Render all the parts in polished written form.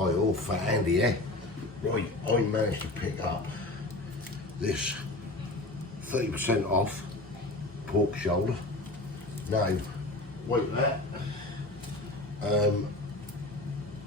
Hi all, Fat Andy here. Right, I managed to pick up this 30% off pork shoulder. Now, wait that.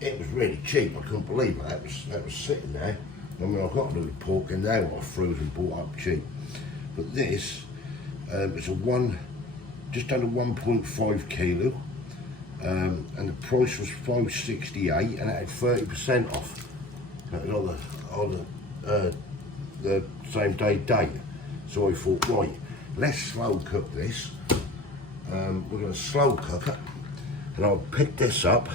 It was really cheap. I couldn't believe it. That was sitting there. I mean, I've got a little pork in there, what I frozen bought up cheap. But this, it's just under 1.5 kilo. And the price was $5.68, and it had 30% off. That was on the same day date. So I thought, right, let's slow cook this. We're going to slow cook it, and I'll pick this up,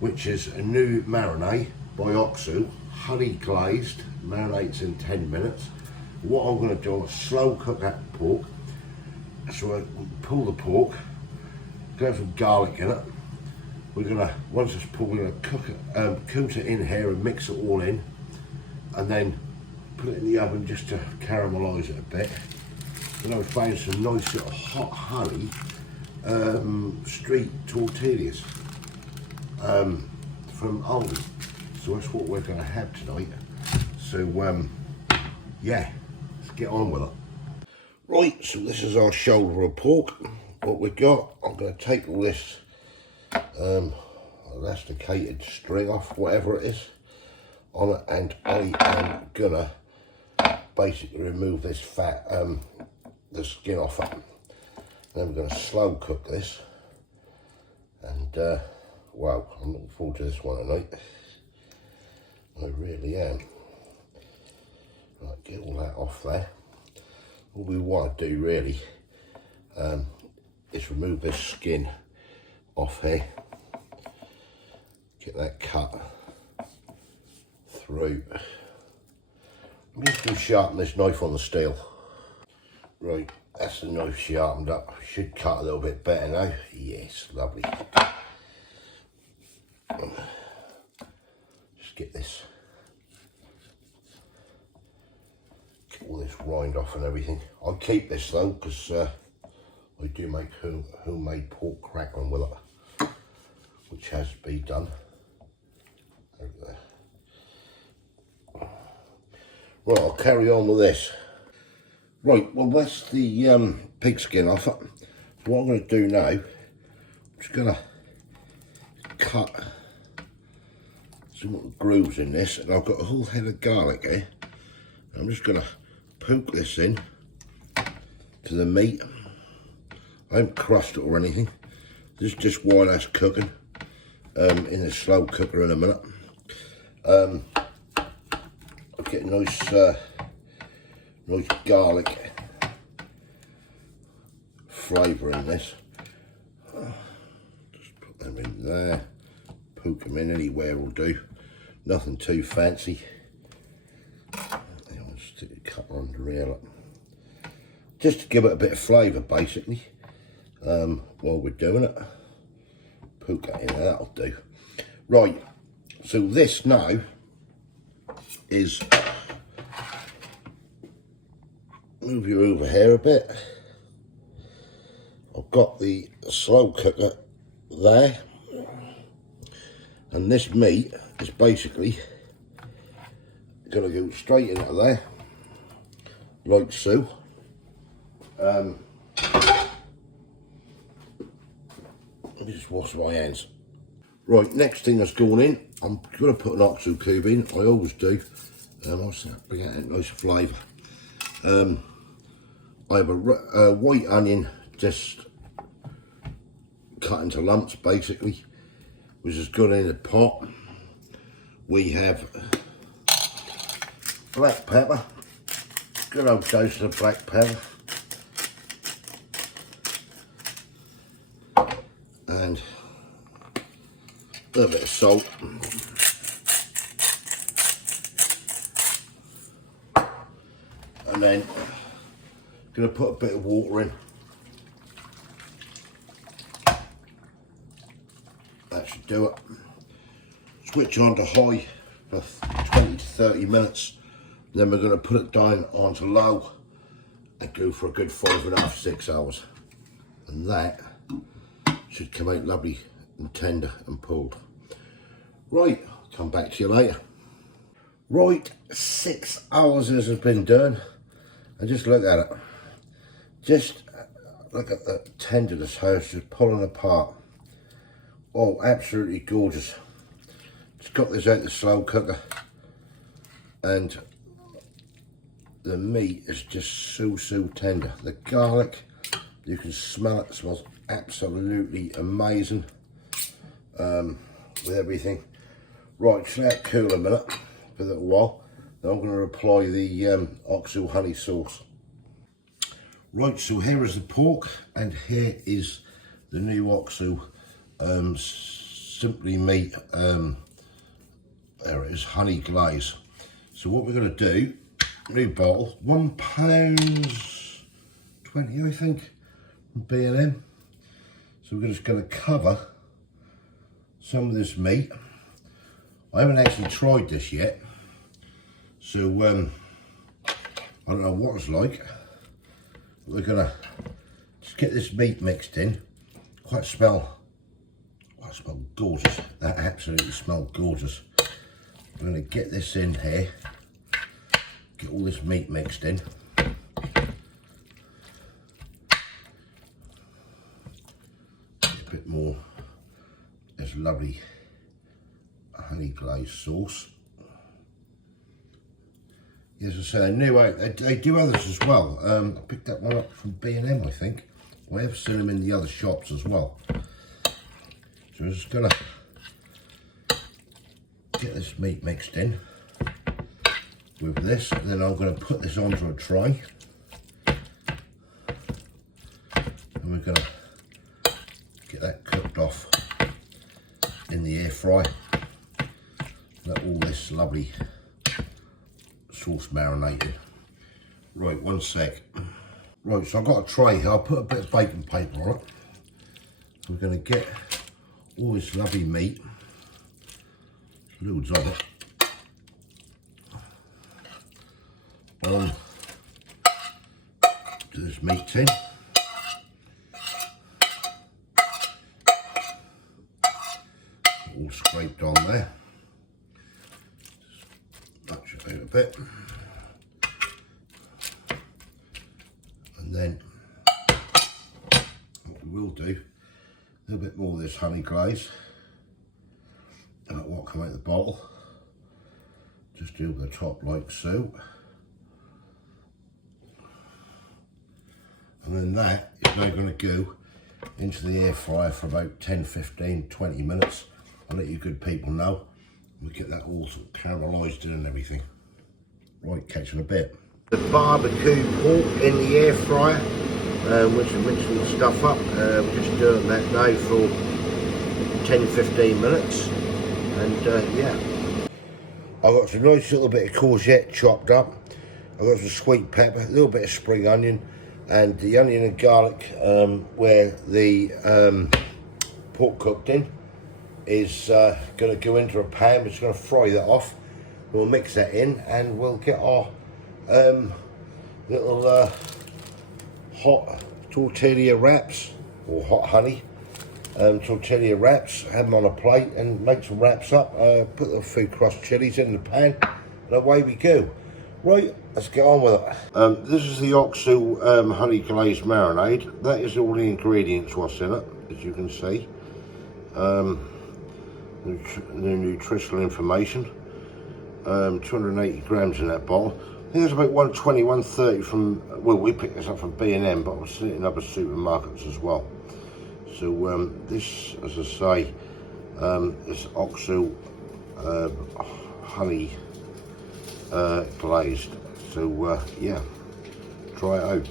which is a new marinade by Oxu, honey glazed, marinates in 10 minutes. What I'm going to do is slow cook that pork. So I pull the pork. Have some garlic in it. We're gonna, once it's pulled, we're gonna cook it, coat it in here and mix it all in, and then put it in the oven just to caramelize it a bit. And I found some nice little hot honey street tortillas from Aldi. So that's what we're gonna have tonight. So yeah, let's get on with it. Right, so this is our shoulder of pork. What we've got, I'm going to take all this elasticated string off, whatever it is, on it, and I am going to basically remove this fat, the skin off it. Then we're going to slow cook this, and wow, I'm looking forward to this one tonight. I really am. Right, get all that off there. What we want to do really, is remove this skin off here, get that cut through. I'm just going to sharpen this knife on the steel. Right, that's the knife sharpened up. Should cut a little bit better now. Yes, lovely. Just get all this rind off and everything. I'll keep this though, because I do make homemade pork crackling with it, which has to be done. Over there. Right, I'll carry on with this. Right, well that's the pig skin off it. So what I'm going to do now, I'm just going to cut some grooves in this, and I've got a whole head of garlic here. I'm just going to poke this in to the meat. I haven't crushed it or anything. This is just while that's cooking in a slow cooker in a minute. I'll get a nice garlic flavour in this. Just put them in there. Poke them in anywhere will do. Nothing too fancy. I'll stick a couple under here. Look. Just to give it a bit of flavour basically. While we're doing it, poke that in there, that'll do. Right, so this now is, move you over here a bit. I've got the slow cooker there, and this meat is basically gonna go straight into there, like so. Let me just wash my hands. Right, next thing that's gone in, I'm going to put an Oxu cube in. I always do. I'll bring out a nice flavour. I have a white onion just cut into lumps basically, which is good in the pot. We have black pepper, good old dose of black pepper. And a little bit of salt. And then going to put a bit of water in. That should do it. Switch on to high for 20 to 30 minutes. Then we're going to put it down onto low and go for a good 5.5 to 6 hours. And that should come out lovely and tender and pulled. Right, come back to you later. Right, 6 hours this has been done, and just look at it. Just look at the tenderness, how it's just pulling apart. Oh, absolutely gorgeous. Just got this out the slow cooker, and the meat is just so tender. The garlic, you can smell it, smells absolutely amazing with everything. Right, just let it cool a minute for a little while. Then I'm going to apply the oxo honey sauce. Right, so here is the pork, and here is the new oxo simply meat. There it is, honey glaze. So what we're going to do, new bottle, £1.20 I think from B&M. So we're just going to cover some of this meat. I haven't actually tried this yet, so I don't know what it's like. We're going to just get this meat mixed in. Quite smell gorgeous. That absolutely smells gorgeous. We're going to get this in here, get all this meat mixed in. A bit more. There's lovely honey glaze sauce. Yes, I said, I knew they do others as well. I picked that one up from B&M, I think. I have seen them in the other shops as well. So I'm just gonna get this meat mixed in with this, and then I'm gonna put this onto a tray, and we're gonna get that cooked off in the air fry. Let all this lovely sauce marinated. Right, one sec. Right, so I've got a tray here. I'll put a bit of baking paper on it. So we're going to get all this lovely meat, loads of it, on to this meat tin. All scraped on there. Touch it out a bit, and then what we will do, a little bit more of this honey glaze, and that won't come out the bottle. Just do the top like so, and then that is now going to go into the air fryer for about 10, 15, 20 minutes. I'll let you good people know. We get that all sort of caramelized in and everything. Right, catch you in a bit. The barbecue pork in the air fryer, which is mixing the stuff up. We're just doing that now for 10-15 minutes, and yeah. I've got some nice little bit of courgette chopped up. I've got some sweet pepper, a little bit of spring onion, and the onion and garlic where the pork cooked in is going to go into a pan. We're just going to fry that off. We'll mix that in, and we'll get our little hot tortilla wraps, or hot honey tortilla wraps. Have them on a plate and make some wraps up. Put the food crust chilies in the pan, and away we go. Right, let's get on with it. This is the oxo honey glazed marinade. That is all the ingredients what's in it, as you can see. The nutritional information. 280 grams in that bottle. I think it's about 120, 130 from, well, we picked this up from B&M, but we've seen it in other supermarkets as well. So this, as I say, is oxo honey glazed. So yeah, try it out.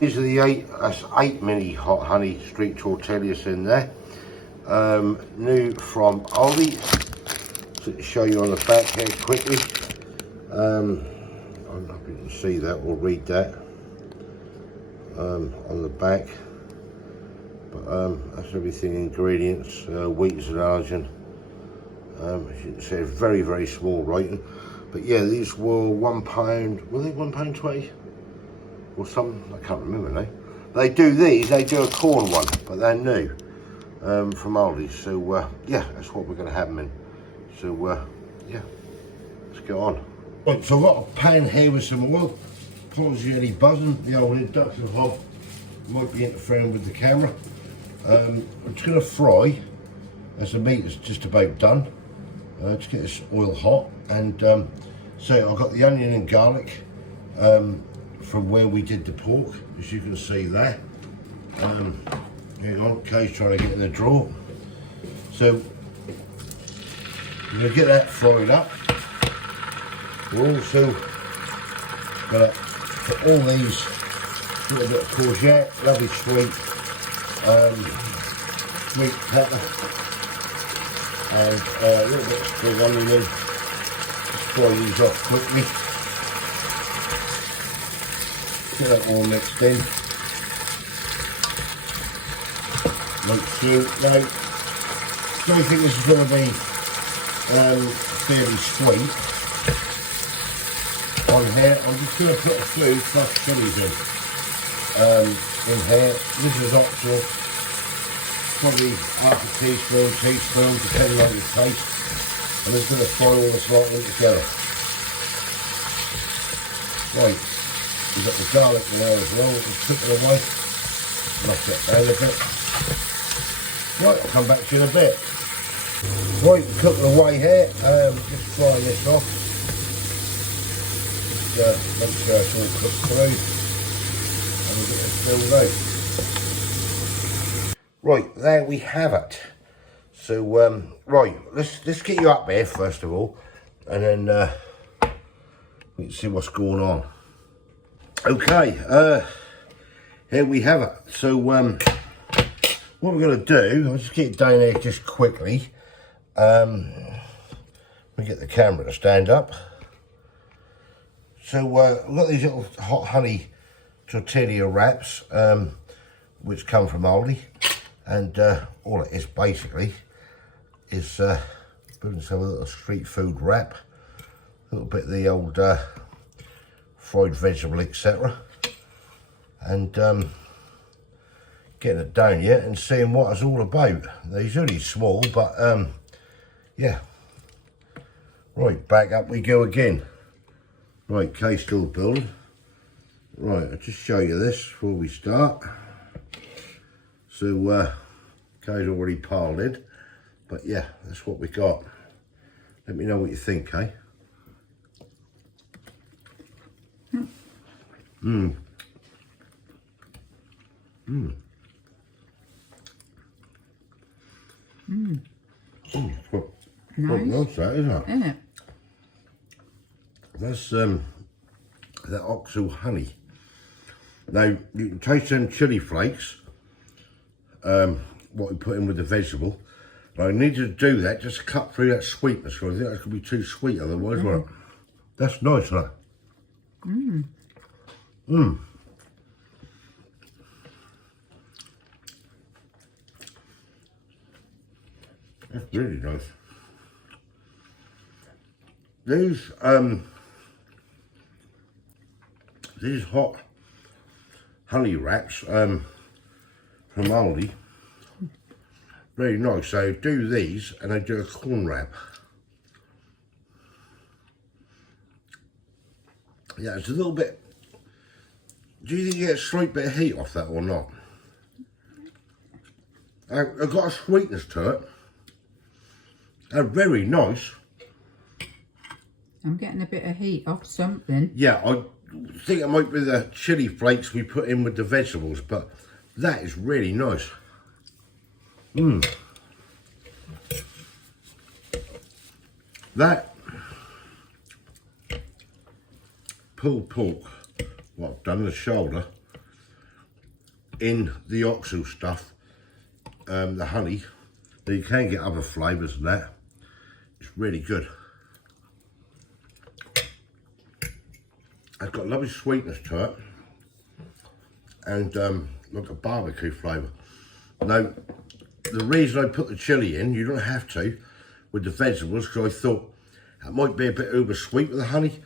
These are the 8 mini hot honey street tortillas in there. New from Aldi. So to show you on the back here quickly. I don't know if you can see that or read that on the back. But that's everything, ingredients, wheat and allergen. As you can see, very, very small writing. But yeah, these were £1, were they £1.20 or something? I can't remember now. They do these, they do a corn one, but they're new from Aldi. So yeah, that's what we're going to have them in. So yeah, let's get on. Right, so I've got a pan here with some oil. Apologies any buzzing, the old induction hob might be interfering with the camera. I'm just going to fry as the meat is just about done. Just get this oil hot, and so I've got the onion and garlic from where we did the pork, as you can see there. Hang on, Kay's trying to get in the drawer. So we're going to get that fried up. We're also going to put all these, a little bit of courgette, lovely sweet pepper, and a little bit of spring onion. Just fry these off quickly. Get that all mixed in. Like so. Now, I think this is going to be fairly sweet. On here, I'm just going to put a few fresh chilies in here. This is optional. Probably half a teaspoon, depending on your taste. I'm just going to fry all this right in together. Right, we've got the garlic in there as well. We'll cook it away. Knock it down a bit. Right, I'll come back to you in a bit. Right, cooking away here. Just fry this off. Just make sure it's all cooked through. And we'll get this filled out. Right, there we have it. So, right, let's get you up there first of all, and then we can see what's going on. Okay, here we have it. So, what we're going to do, I'll just get it down there just quickly. Let me get the camera to stand up. So, I've got these little hot honey tortilla wraps, which come from Aldi. And all it is basically is putting some of the little street food wrap, a little bit of the old fried vegetable, etc. And getting it down here and seeing what it's all about. These are only small, but yeah. Right, back up we go again. Right, Kay's still building. Right, I'll just show you this before we start. So, Kay's already piled in, but yeah, that's what we got. Let me know what you think, eh? Mmm. Mmm. Mmm. Oh, nice. That, isn't it? Yeah. That's that oxal honey. Now, you can taste them chili flakes. What we put in with the vegetable. But I need to do that just to cut through that sweetness, because I think that's going to be too sweet otherwise, won't it? That's nice, isn't it? Mmm. Mmm. That's really nice. These hot honey wraps from Aldi, very nice. So do these and I do a corn wrap. Yeah, it's a little bit. Do you think you get a slight bit of heat off that or not? I've got a sweetness to it. They're very nice. I'm getting a bit of heat off something. Yeah, I think it might be the chili flakes we put in with the vegetables, but that is really nice. Mmm. That pulled pork, what I've done, the shoulder, in the oxal stuff, the honey, you can get other flavours than that. It's really good. It's got a lovely sweetness to it, and like a barbecue flavour. Now, the reason I put the chilli in, you don't have to, with the vegetables, because I thought it might be a bit uber sweet with the honey,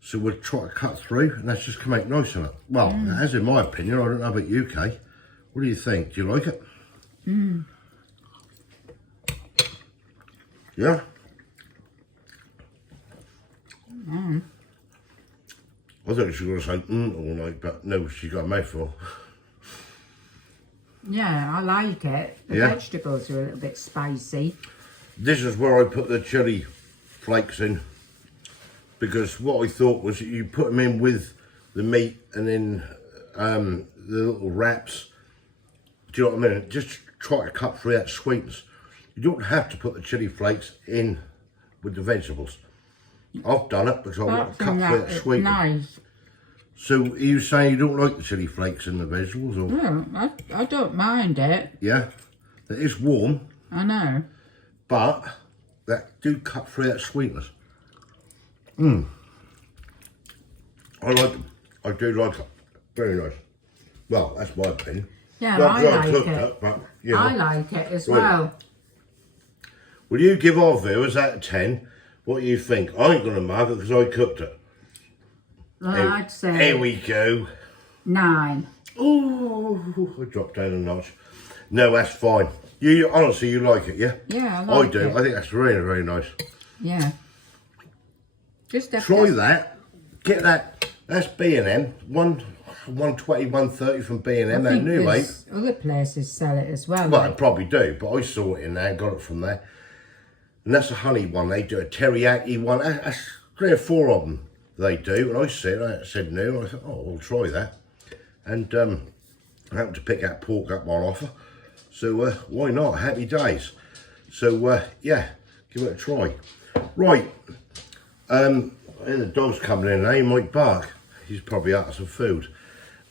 so we'll try to cut through, and that's just come out nice on it. Well, as in my opinion, I don't know about you, Kay. What do you think? Do you like it? Mm. Yeah? I thought she was going to say all night, but no, she got a mouthful. Yeah, I like it. The Yeah. vegetables are a little bit spicy. This is where I put the chilli flakes in, because what I thought was you put them in with the meat and then the little wraps. Do you know what I mean? Just try to cut through that sweetness. You don't have to put the chilli flakes in with the vegetables. I've done it because I want to cut through that sweetness. Nice. So are you saying you don't like the chilli flakes in the vegetables? Or? No, I don't mind it. Yeah, it is warm, I know. but that do cut through that sweetness. I like them. I do like it. Very nice. Well, that's my opinion. Yeah, Not I that like cooked it. But, you know. I like it as Right. well. Will you give our viewers out of 10 what you think? I ain't going to mark it because I cooked it. Well, I'd say Here we go. 9. Oh, I dropped down a notch. No, that's fine. You honestly, you like it, yeah? Yeah, I like do. it. I think that's very, very nice. Yeah. Just a Try that. Get that. That's B&M. 120, 130 from B&M. That new weight. Other places sell it as well. Well, like- they probably do, but I saw it in there and got it from there. And that's a honey one. They do a teriyaki one. That's 3 or 4 of them they do. And I said no. I thought, oh, we'll try that. And I happened to pick that pork up on offer. So why not? Happy days. So yeah, give it a try. Right. The dog's coming in now. He might bark. He's probably out of some food.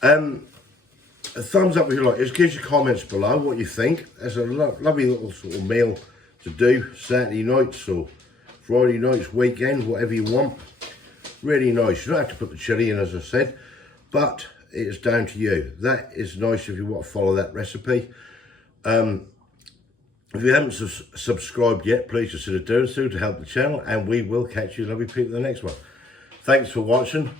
A thumbs up if you like this. Give us your comments below what you think. It's a lovely little sort of meal to do Saturday nights or Friday nights, weekend, whatever you want. Really nice. You don't have to put the chilli in, as I said, but it is down to you. That is nice if you want to follow that recipe. If you haven't subscribed yet, please consider doing so to help the channel, and we will catch you lovely people in the next one. Thanks for watching.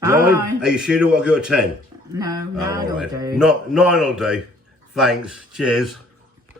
Bye. 9. Are you sure you don't want to go to 10? No, 9 will do. 9 will do. Thanks. Cheers.